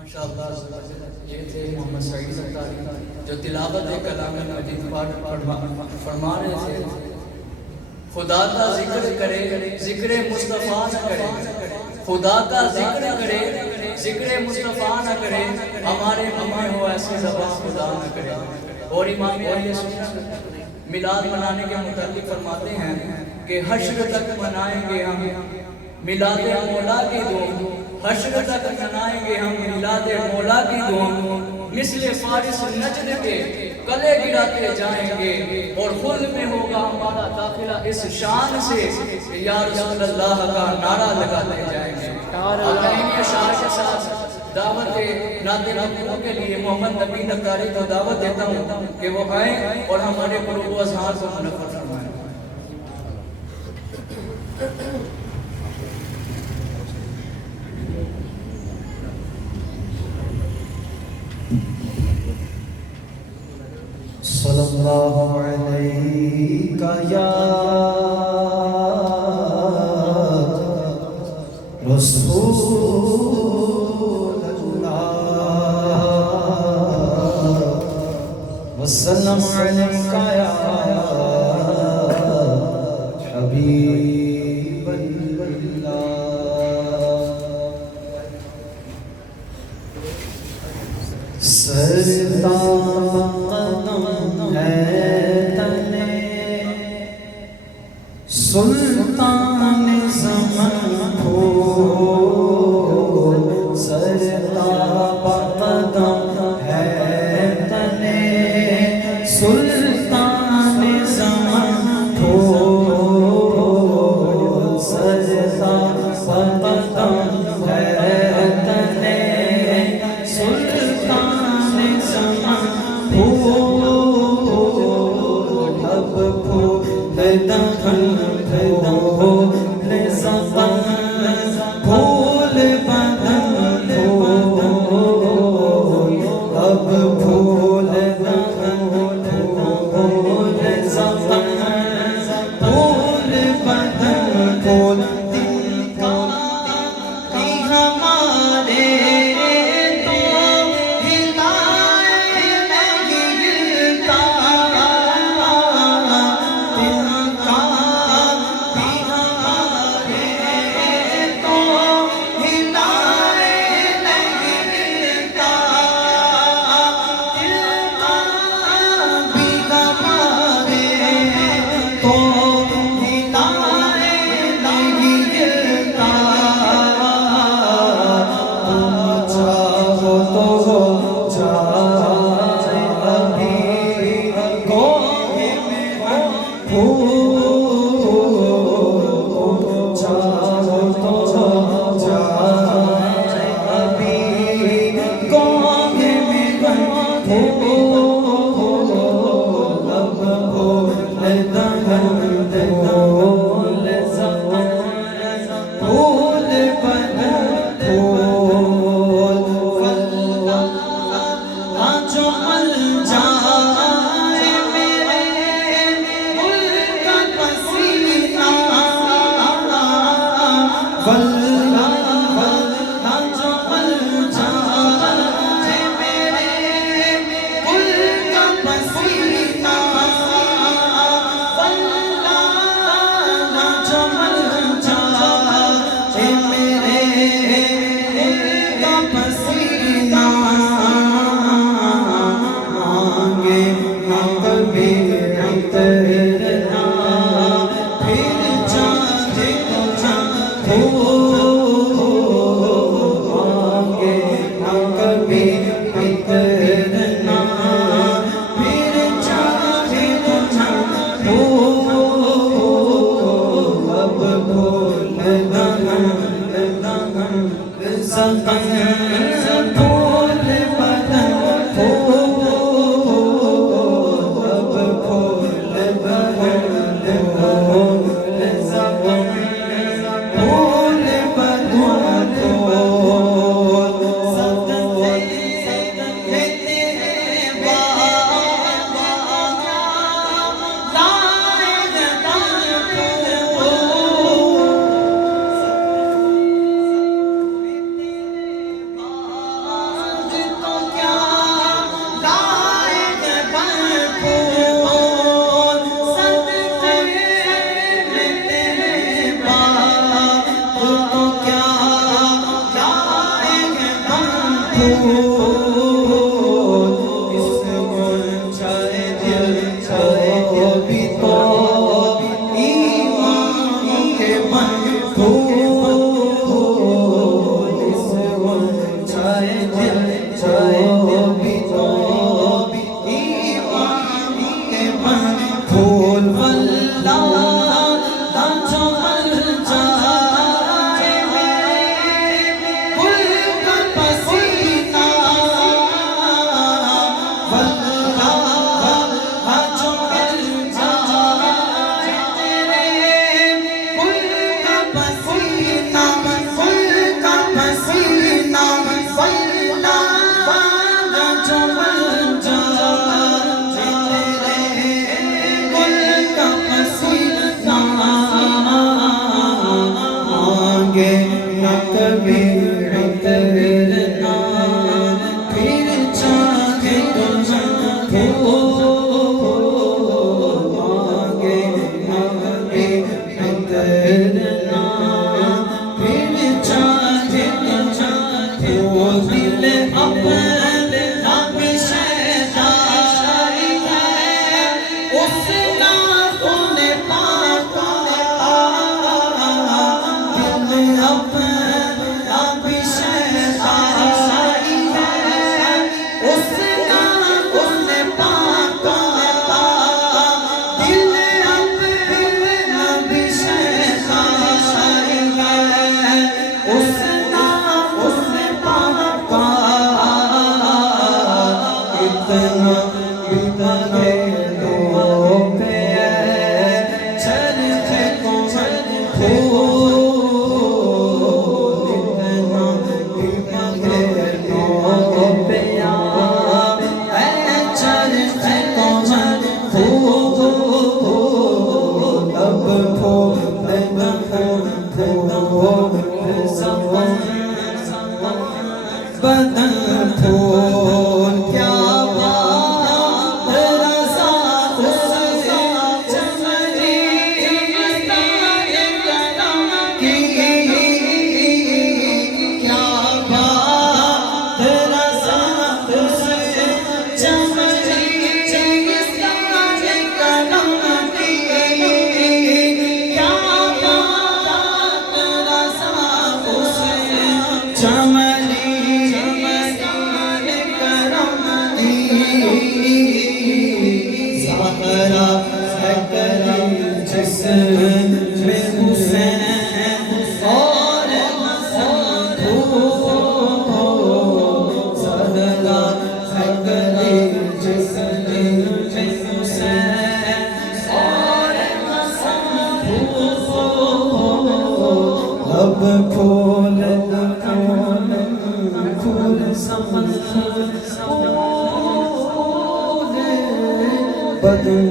ماشاءاللہ یہ تھے محمد سعید ستاری جو تلاوت کلام مجید پاٹ فرما رہے تھے. خدا کا ذکر کرے ذکر مصطفیٰ نہ کرے, خدا کا ذکر کرے ذکر مصطفیٰ نہ کرے, ہمارے منہ میں ہو ایسی زبان خدا نہ کرے. اور امام اہل سنت میلاد منانے کے متعلق فرماتے ہیں کہ حشر تک منائیں گے ہم میلاد مولا کی دعا, حشر تک منائیں گے ہم میلاد مولا کی دعا, مثل فارس نجد کے کلے گراتے جائیں گے, اور خود میں ہوگا ہمارا داخلہ اس شان سے کہ یا رسول اللہ کا نعرہ لگاتے جائیں گے. اور کہیں اشعار کے ساتھ دعوت نعت مدحوں کے لیے محمد نبی نقاری کو دعوت دیتا ہوں کہ وہ آئیں اور ہمارے قلوب و اذہان کو منور فرمائیں. صلی اللہ علیہ یا رسول اللہ وسلم علیہ یا حبیب اللہ. سرتاں قدم ہے تنے سلطان زمن پھول, سرتاں قدم ہے تنے سلطان زمن پھول, سرتاں قدم ہے تنے سلطان زمن پھول, اب پھول دہن پھول زبان پھول بدن پھول, اب پھول دہن پھول زبان پھول بدن پھول, دل کا ہمارے پھول اس غنچۂ دل کو بھی تو ایمان کے منقول اس غنچۂ دل کو بھی تو ایمان کے منقول بدن پھول کیا بات رضا اس چمنی کرم کی کیا بات رضا اس چمنی کرم کی کیا بات رضا اس چمنی میں حسین اور حسن سہلا ہے جسم میں حسین اور حسن اب پھول پھول سمن بدن